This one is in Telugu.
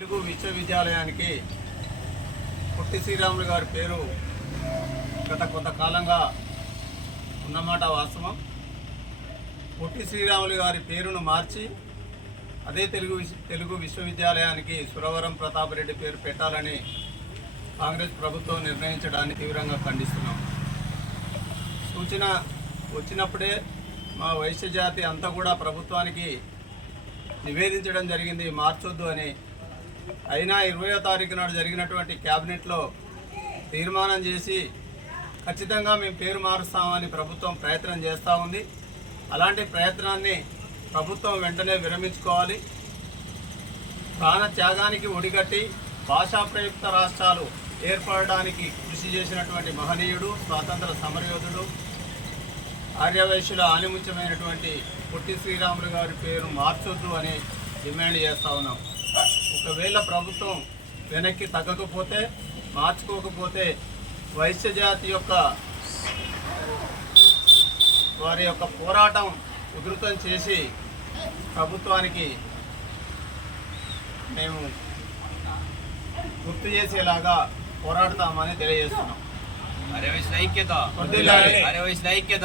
తెలుగు విశ్వవిద్యాలయానికి పొట్టి శ్రీరాములు గారి పేరు గత కొంతకాలంగా ఉన్నమాట వాస్తవం. పొట్టి శ్రీరాములు గారి పేరును మార్చి అదే తెలుగు విశ్వవిద్యాలయానికి సురవరం ప్రతాపరెడ్డి పేరు పెట్టాలని కాంగ్రెస్ ప్రభుత్వం నిర్ణయించడాన్ని తీవ్రంగా ఖండిస్తున్నాం. సూచన వచ్చినప్పుడే మా వైశ్య జాతి అంతా కూడా ప్రభుత్వానికి నివేదించడం జరిగింది, మార్చొద్దు అని. అయినా 20వ తారీఖు నాడు జరిగినటువంటి క్యాబినెట్లో తీర్మానం చేసి ఖచ్చితంగా మేము పేరు మారుస్తామని ప్రభుత్వం ప్రయత్నం చేస్తూ ఉంది. అలాంటి ప్రయత్నాన్ని ప్రభుత్వం వెంటనే విరమించుకోవాలి. ప్రాణ త్యాగానికి ఒడిగట్టి భాషా ప్రయుక్త రాష్ట్రాలు ఏర్పడడానికి కృషి చేసినటువంటి మహనీయుడు, స్వాతంత్ర సమరయోధుడు, ఆర్యవైశ్యుల ఆనిముత్యమైనటువంటి పొట్టి శ్రీరాములు గారి పేరు మార్చొద్దు అని డిమాండ్ చేస్తూ ఉన్నాం. ఒకవేళ ప్రభుత్వం వెనక్కి తగ్గకపోతే, మార్చుకోకపోతే వైశ్య జాతి వారి యొక్క పోరాటం ఉధృతం చేసి ప్రభుత్వానికి మేము గుర్తు చేసేలాగా పోరాడతామని తెలియజేస్తున్నాం. ఆర్యవైశ్యుల ఐక్యత.